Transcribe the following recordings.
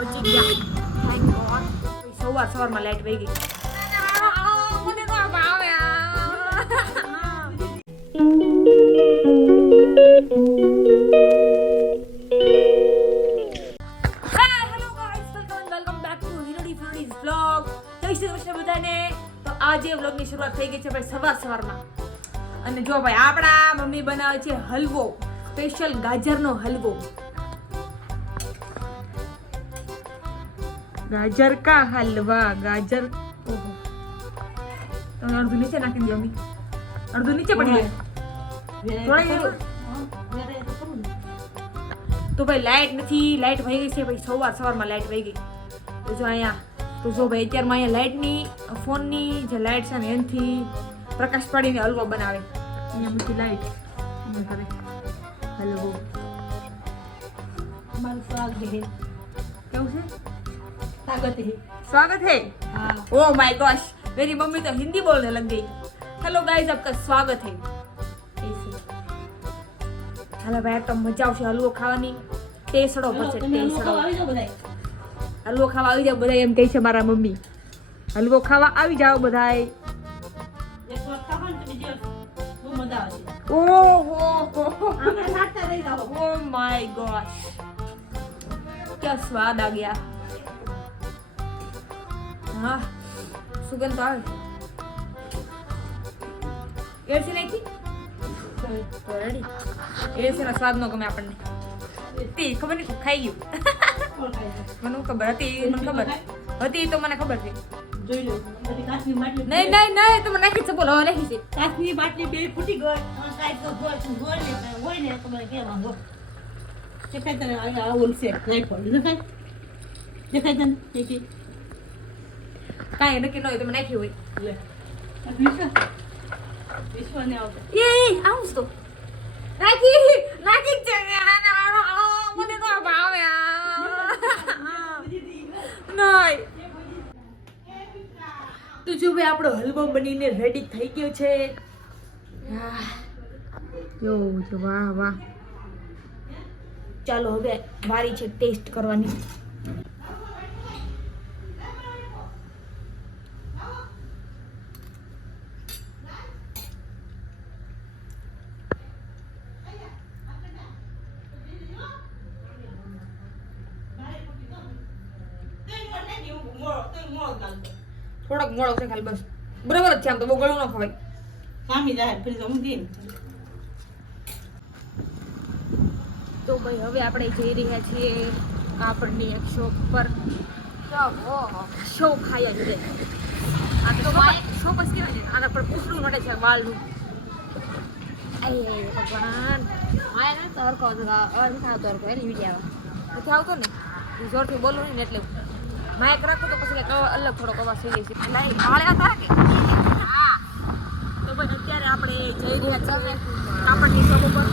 બચી ગયા. Thank God સવાર સવારમાં લાઈટ વહી ગઈ. મને તો ભાવે આજે વ્લોગની શરૂઆત થઈ ગઈ છે ભાઈ સવાર સવારમાં. અને જો ભાઈ આપણા મમ્મી બનાવે છે હલવો. સ્પેશિયલ ગાજરનો હલવો. ગાજર કા હલવા ગાજર ઓહો તમે અડધું નીચે નાખી દો મમ્મી અડધું નીચે પડી ગયું તો ભાઈ લાઈટ નથી લાઈટ વહી ગઈ છે ભાઈ સવાર સવારમાં લાઈટ વહી ગઈ તો જો અહીંયા તો જો ભાઈ અત્યારમાં અહીંયા લાઇટની ફોનની જે લાઇટ છે ને એનથી પ્રકાશ પાડીને હલવો બનાવે અહીંયા મૂકી લાઇટ કરે હલવો મારું સ્વાગ કેવું છે સ્વાગત છે स्वागत है हाँ ओ माय गॉश मेरी मम्मी तो हिंदी बोलने लग गई हेलो गाइस आपका स्वागत है ऐसे હાલો ભાઈ તો મજા આવશે હલવો ખાવાની ટેસડો ચલો, પછી તમે હલવો ટેસડો ખાવા આવી જાઓ બધાય. હલવો ખાવા આવી જાવ બધા એમ કહે છે મારા મમ્મી હલવો ખાવા આવી જાઓ બધા એક વાર ખાવા ને તો બીજી વાર બહુ મજા આવશે. ઓહો આપણે નાચતા રહી જાઓ. ઓ માય ગોશ क्या स्वाद आ गया હા સુગંધ આવે. એલસી નાખી? તો રેડી એલસીના સ્વાદ ન ગમે આપણને. તે ખબર નહીં ખાઈ ગયું. મને ખબર હતી? મને ખબર. હતી તો મને ખબર છે. નહીં નહીં નહીં તમે નાખી છે બોલો નાખી છે. કાચની બાટલી બે ફૂટી ગઈ. કાંઈ હોય ને તમારે કેવા દેખાય તને આ છે નહીં દેખાય? તને? કાંઈ નક્કી ન હોય તો નાખી હોય લે આ વિશ્વ વિશ્વ ને આવતો એ એ આવું તો નાખી નાખી છે મને તો ભાવે નહીં તો જો ભાઈ આપણો હલવો બનીને રેડી થઈ ગયો છે. જો જો વાહ વાહ ચાલો હવે વારી છે ટેસ્ટ કરવાની. થોડોક મોળો છે ખાલી બસ. બરાબર જ છે આમ તો બહુ ગળું ન ખવાય. કામી જાય ફરી તો હું તો ભાઈ હવે આપણે જઈ રહ્યા છીએ કાપડની એક શોપ પર. શો ખાયા છે. આ તો શોપ જ કહેવાય ને આના પર પૂછડું નડે છે વાળનું અય ભગવાન. નથી આવતો ને. જોરથી બોલું નહીં ને એટલે. માઇક રાખો તો પછી અલગ થોડોક અવાજ થઈ જાય છે. એટલે એ ભાળે હતા કે? તો ભાઈ અત્યારે આપણે જઈ રહ્યા છીએ કાપડની શોપ ઉપર.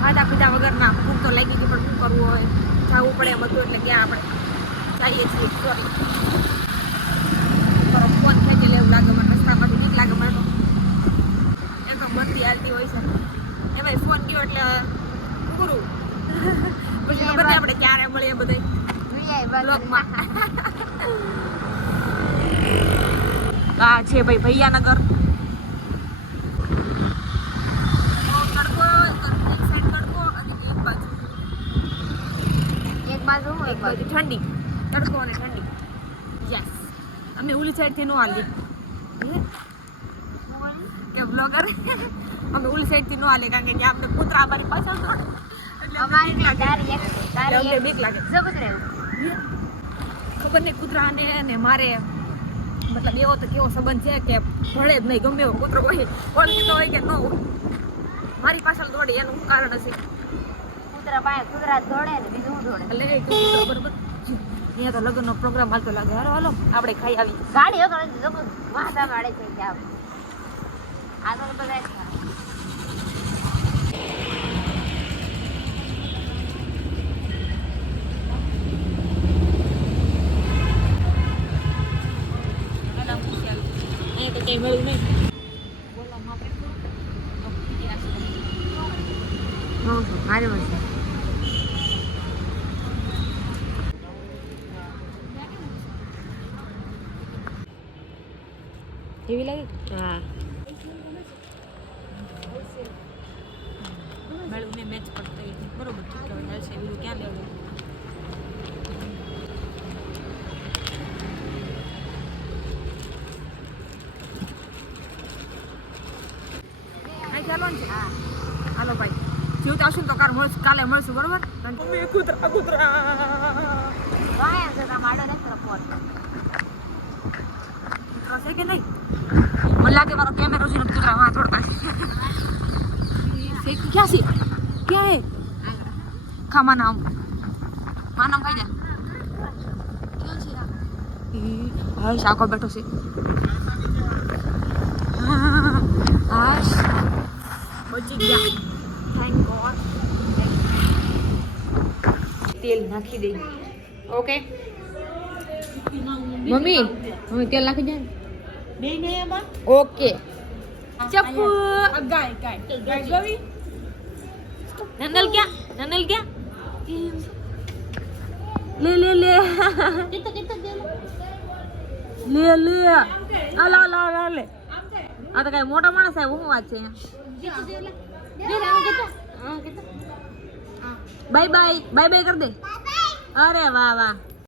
ખાધા પીધા વગરના ભૂખ તો લાગી ગયું પણ શું કરવું હોય જવું પડે એમ હતું એટલે ક્યાં આપણે. જઈએ છીએ. સોરી ફોન ખેંચી લેવું લાગે મને રસ્તામાંથી બીક લાગે મને તો એ તો બધી હાલતી હોય છે. એમાં ફોન ગયો એટલે પૂરું પછી ખબર આપણે ક્યારે મળીએ બધા આ છે ભાઈ ભૈયાનગર. તડકો એક સાઈડ તડકો અને એક બાજુ. એક એક ઠંડી. તડકો અને ઠંડી. યસ અમે ઓલી સાઈડથી નો હાલીએ કે બ્લોગર અમે ઓલી સાઈડથી નો હાલીએ કારણ કે ત્યાં આપણે કૂતરા અમારી પાછળ અમારી બીક લાગે. ખબર નહીં કૂતરાને ને મારે મતલબ એવો તો કેવો સંબંધ છે કે ભળે જ નહીં ગમે એવો કૂતરો હોય ઓળખીતો હોય કે ન મારી પાછળ દોડે એનું કારણ હશે? કૂતરા પાસે કૂતરા દોડે ને બીજું હું દોડે? એટલે કૂતરો બરોબર. અહીંયા તો લગ્નનો પ્રોગ્રામ હાલતો લાગે. હાલો હાલો આપણે ખાઈ આવી ગાડી વગર જબત વાંધા વાળે છે આ આગળ બધા કંઈ મળ્યું એવી લાગે? હા. મેળવું મેચ પડતો બરોબર ઠીક છે એવું ક્યાં લેવું? આવશું તો કાલ મળશું કાલે મળશું બરોબર? મમ્મી કૂતરા કૂતરા વાયા છે તમે આડો રહેતો ફોન. કૂતરા છે કે નહીં? મને લાગે મારો કેમેરો છે કુતરા વાં દોડતા છે ક્યાં છે? ક્યાં હે ખા માં નામમાં નામ કઈ દે. ક્યાં છે આ? ઈ, હા શાકો બેઠો છે. હાશ બચી ગયા. ગોડ તેલ નાખી દે. ઓકે? મમ્મી મમ્મી તેલ નાખી દે. બે ને એમાં? ઓકે. ચપ્પુ. ગાય ગાય. ગાય જોવી નંદલ ક્યાં? નંદલ ક્યાં? લે લે લે. કેટલા કેટલા લે લે. આ લા લા લે આ તો કઈ મોટા માણસ આવ્યો હું વાત છે? બાય બાય બાય બાય કરી દે. અરે વાહ વાહ.